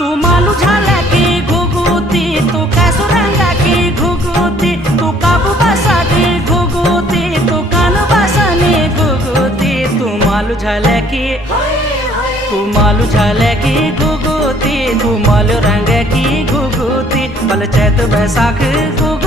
तू मालू झाला की घुगुती, तू कैसो रंगा की घुगुती, तू काबू बसा की घुगुती, तू कान बसाने घुगुती, तू मालू झाला की, तू मालू झाला की घुगुती, तू मालू रंगा की घुगुती, बल चैत बैसाख घुगुती।